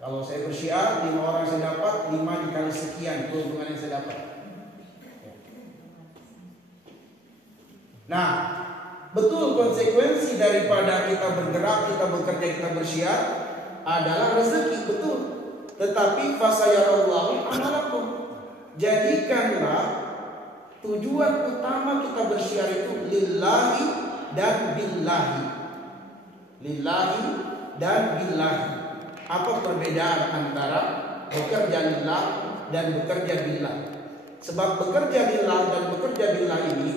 Kalau saya bersyiar 5 orang saya dapat, 5 dikali sekian keuntungan yang saya dapat. Nah, betul konsekuensi daripada kita bergerak, kita bekerja, kita bersyiar adalah rezeki, betul. Tetapi fasayarallahu amalakum. Jadikanlah tujuan utama kita bersyiar itu lillahi dan billahi. Lillahi dan billahi. Apa perbedaan antara bekerja lillah dan bekerja billah? Sebab bekerja lillah dan bekerja billah ini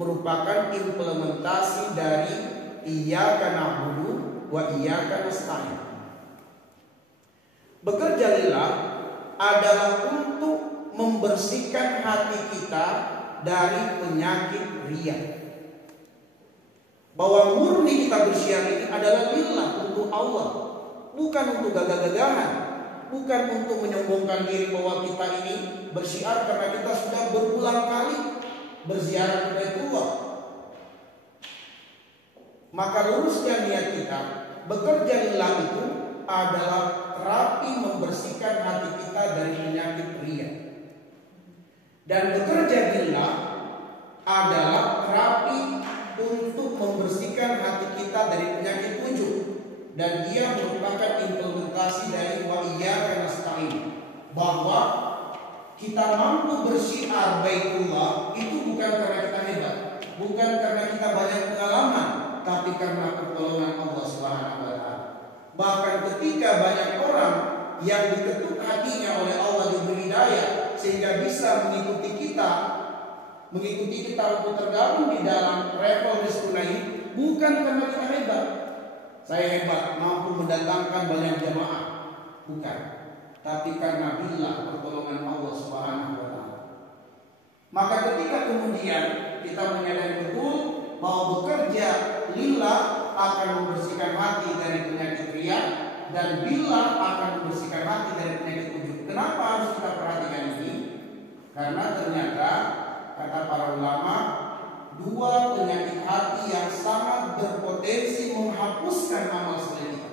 merupakan implementasi dari iyyaka na'budu wa iyyaka nasta'in. Bekerja lillah adalah untuk membersihkan hati kita dari penyakit riya. Bahwa murni kita bersyiar ini adalah lillah, untuk Allah, bukan untuk gagah-gagahan, bukan untuk menyombongkan diri bahwa kita ini bersyiar karena kita sudah berulang kali berziarah ke Baitullah. Maka lurusnya niat kita, bekerja lillah itu adalah terapi membersihkan hati kita dari penyakit riya. Dan bekerja billah adalah terapi untuk membersihkan hati kita dari penyakit ujub. Dan dia merupakan implementasi dari wa iyyaka nasta'in, bahwa kita mampu bersyiar Baitullah itu bukan karena kita hebat, bukan karena kita banyak pengalaman, tapi karena pertolongan Allah Subhanahu wa taala. Bahkan ketika banyak orang yang diketuk hatinya oleh Allah, diberi hidayah sehingga bisa mengikuti kita untuk tergabung di dalam level Rizquna ini, bukan karena kita hebat. Saya hebat, mampu mendatangkan banyak jamaah, bukan. Tapi karena billah, pertolongan Allah Subhanahu wa taala. Maka ketika kemudian kita menyadari betul bahwa bekerja lillah akan membersihkan hati dari penyakit riya, dan billah akan membersihkan hati dari penyakit ujub. Kenapa harus kita perhatikan ini? Karena ternyata kata para ulama, dua penyakit hati yang sangat berpotensi menghapuskan amal soleh kita.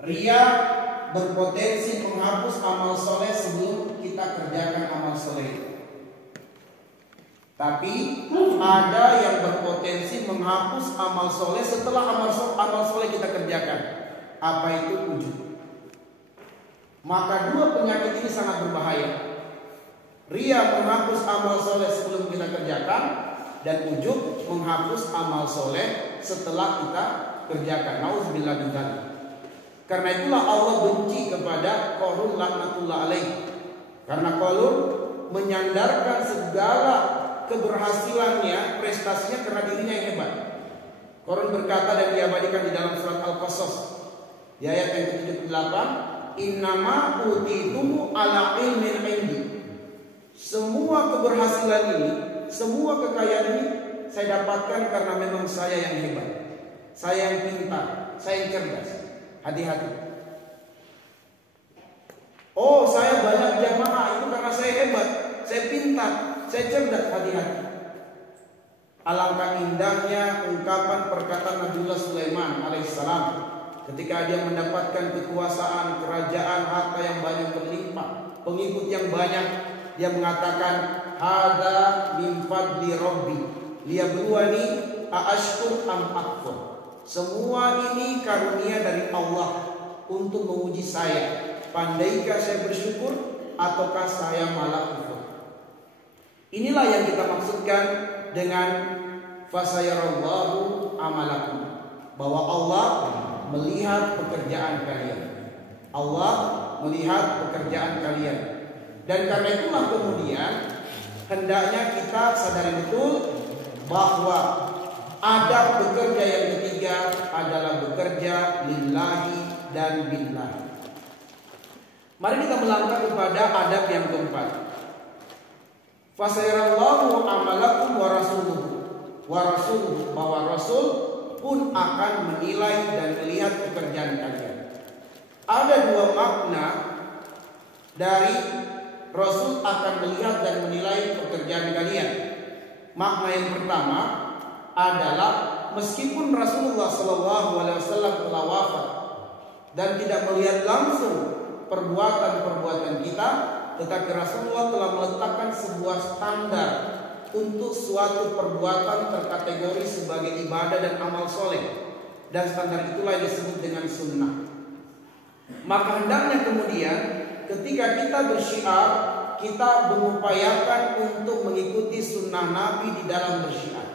Riya berpotensi menghapus amal soleh sebelum kita kerjakan amal soleh. Tapi ada yang berpotensi menghapus amal soleh setelah amal soleh kita kerjakan. Apa itu ujub? Maka dua penyakit ini sangat berbahaya. Riya menghapus amal soleh sebelum kita kerjakan, dan ujub menghapus amal soleh setelah kita kerjakan. Nauzubillah min dzalik. Karena itulah Allah benci kepada Qarun laknatullah alaih. Karena Qarun menyandarkan segala keberhasilannya, prestasinya karena dirinya yang hebat. Qarun berkata dan diabadikan di dalam surat Al-Qasas di ayat yang ke-78, innama utitumu ala ilmin indi. Semua keberhasilan ini, semua kekayaan ini saya dapatkan karena memang saya yang hebat, saya yang pintar, saya yang cerdas. Hati-hati. Oh, saya banyak jamaah itu karena saya hebat, saya pintar, saya cerdas. Hati-hati. Alangkah indahnya ungkapan perkataan Nabiullah Sulaiman alaihissalam ketika dia mendapatkan kekuasaan, kerajaan, harta yang banyak berlimpah, pengikut yang banyak. Dia mengatakan, hadza min fadli rabbi liyabluwani aashkur am akfur. Semua ini karunia dari Allah untuk menguji saya. Pandaikah saya bersyukur ataukah saya malah kufur? Inilah yang kita maksudkan dengan fasayarallahu amalakum, bahwa Allah melihat pekerjaan kalian. Allah melihat pekerjaan kalian. Dan karena itulah kemudian hendaknya kita sadari betul bahwa adab bekerja yang ketiga adalah bekerja lillahi dan billahi. Mari kita melangkah kepada adab yang keempat. Fasayarallahu amalakum wa rasuluhu, bahwa Rasul pun akan menilai dan melihat pekerjaan kalian. Ada dua makna dari Rasul akan melihat dan menilai pekerjaan kalian. Makna yang pertama adalah meskipun Rasulullah SAW telah wafat, dan tidak melihat langsung perbuatan-perbuatan kita, tetapi Rasulullah telah meletakkan sebuah standar untuk suatu perbuatan terkategori sebagai ibadah dan amal soleh, dan standar itulah yang disebut dengan sunnah. Maka hendaknya kemudian ketika kita bersyiar, kita mengupayakan untuk mengikuti sunnah Nabi di dalam bersyiar.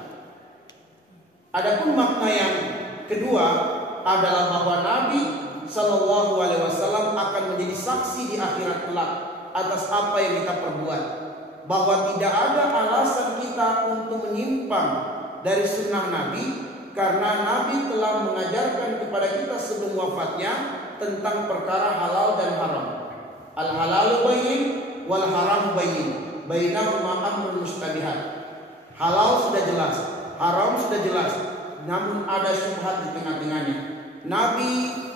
Adapun makna yang kedua adalah bahwa Nabi Shallallahu Alaihi Wasallam akan menjadi saksi di akhirat kelak atas apa yang kita perbuat, bahwa tidak ada alasan kita untuk menyimpang dari sunnah Nabi, karena Nabi telah mengajarkan kepada kita sebelum wafatnya tentang perkara halal dan haram. Al halalu bayyin wal haram bayyin, bainahuma amrun mustabihat. Halal sudah jelas, haram sudah jelas, namun ada syubhat di tengah-tengahnya. Nabi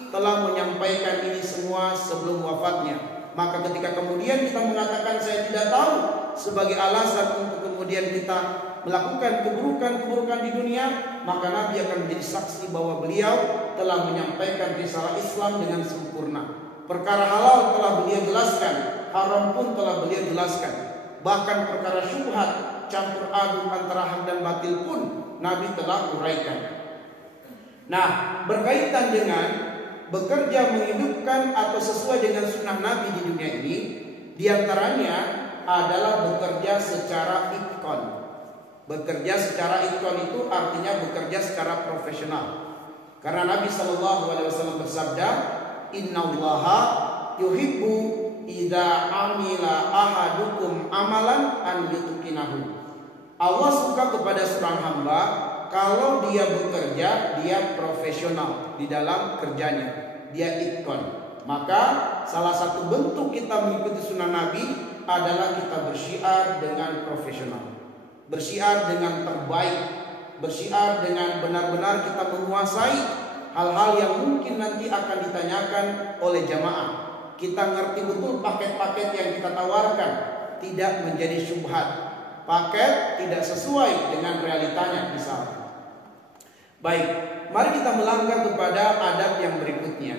telah menyampaikan ini semua sebelum wafatnya. Maka ketika kemudian kita mengatakan saya tidak tahu sebagai alasan untuk kemudian kita melakukan keburukan-keburukan di dunia, maka Nabi akan menjadi saksi bahwa beliau telah menyampaikan risalah Islam dengan sempurna. Perkara halal telah beliau jelaskan, haram pun telah beliau jelaskan. Bahkan perkara syubhat, campur aduk antara hak dan batil pun Nabi telah uraikan. Nah, berkaitan dengan bekerja menghidupkan atau sesuai dengan sunnah Nabi di dunia ini, diantaranya adalah bekerja secara itkon. Bekerja secara itkon itu artinya bekerja secara profesional. Karena Nabi Shallallahu Alaihi Wasallam bersabda, Innallaha yuhibbu idza amila ahadukum amalan an yutqinahu. Allah suka kepada seorang hamba kalau dia bekerja, dia profesional di dalam kerjanya, dia itkon. Maka salah satu bentuk kita mengikuti sunnah Nabi adalah kita bersyiar dengan profesional, bersyiar dengan terbaik, bersyiar dengan benar-benar kita menguasai hal-hal yang mungkin nanti akan ditanyakan oleh jamaah. Kita ngerti betul paket-paket yang kita tawarkan, tidak menjadi syubhat, paket tidak sesuai dengan realitanya misalnya. Baik, mari kita melangkah kepada adab yang berikutnya,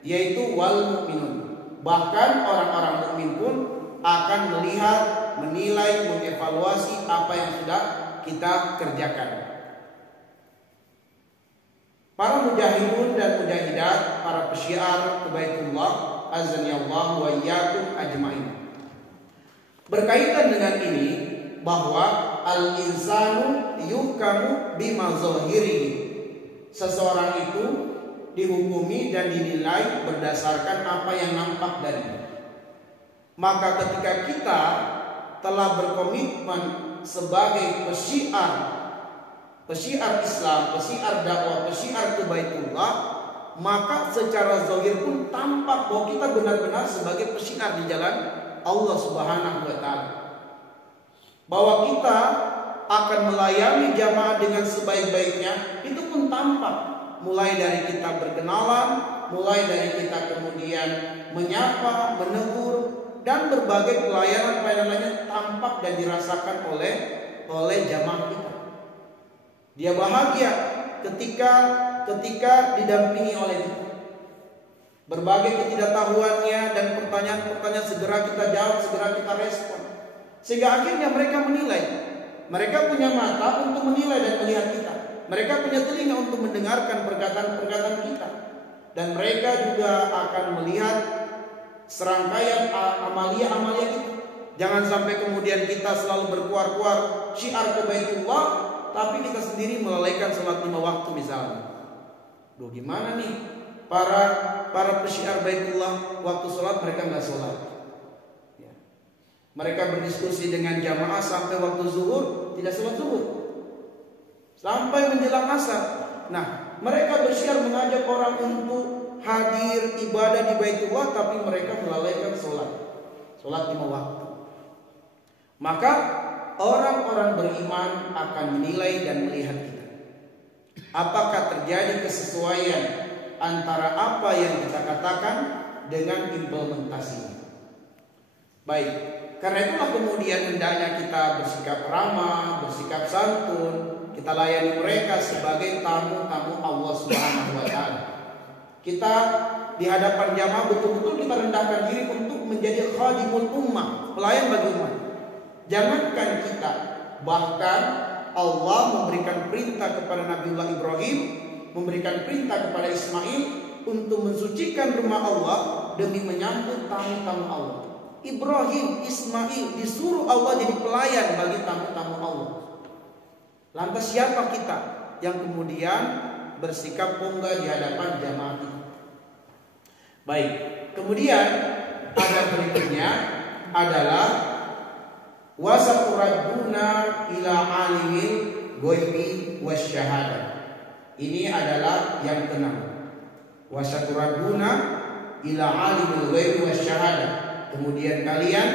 yaitu wal mukminun. Bahkan orang-orang mukmin pun akan melihat, menilai, mengevaluasi apa yang sudah kita kerjakan. Para mujahidun dan mujahidat, para pesyiar kebaitullah, azanillahu wa iyyakum ajmain. Berkaitan dengan ini, bahwa al-insanu yuhkamu bima zahirihi. Seseorang itu dihukumi dan dinilai berdasarkan apa yang nampak darinya. Maka ketika kita telah berkomitmen sebagai pesyiar Islam, pesyiar dakwah, pesyiar kebaitullah, maka secara zahir pun tampak bahwa kita benar-benar sebagai pesyiar di jalan Allah Subhanahu wa taala. Bahwa kita akan melayani jamaah dengan sebaik-baiknya, itu pun tampak. Mulai dari kita berkenalan, mulai dari kita kemudian menyapa, menegur, dan berbagai pelayanan lainnya tampak dan dirasakan oleh jamaah kita. Dia bahagia ketika didampingi oleh kita. Berbagai ketidaktahuannya dan pertanyaan-pertanyaan segera kita jawab, segera kita respon. Sehingga akhirnya mereka menilai. Mereka punya mata untuk menilai dan melihat kita. Mereka punya telinga untuk mendengarkan perkataan-perkataan kita. Dan mereka juga akan melihat serangkaian amalia-amalia kita. Jangan sampai kemudian kita selalu berkuar-kuar syiar kebaitullah, tapi kita sendiri melalaikan sholat 5 waktu misalnya. Duh, gimana nih para pesyiar baitullah, waktu sholat mereka nggak sholat. Mereka berdiskusi dengan jamaah sampai waktu zuhur tidak sholat zuhur, sampai menjelang asar. Nah, mereka bersyiar mengajak orang untuk hadir ibadah di Baitullah, tapi mereka melalaikan sholat 5 waktu. Maka orang-orang beriman akan menilai dan melihat kita. Apakah terjadi kesesuaian antara apa yang kita katakan dengan implementasinya? Baik, karena itulah kemudian hendaknya kita bersikap ramah, bersikap santun, kita layani mereka sebagai tamu-tamu Allah Subhanahu wa taala. Kita di hadapan jamaah betul-betul kita rendahkan diri untuk menjadi khadimul ummah, pelayan bagi umat. Jangankan kita, bahkan Allah memberikan perintah kepada Nabiullah Ibrahim, memberikan perintah kepada Ismail untuk mensucikan rumah Allah demi menyambut tamu-tamu Allah. Ibrahim, Ismail disuruh Allah jadi pelayan bagi tamu-tamu Allah. Lantas siapa kita yang kemudian bersikap bangga di hadapan jamaah kita? Baik, kemudian ada berikutnya adalah wasaturaduna ila alimil ghaibi wasyahadah. Ini adalah yang keenam. Wasaturaduna ila alimil ghaibi wasyahadah. Kemudian kalian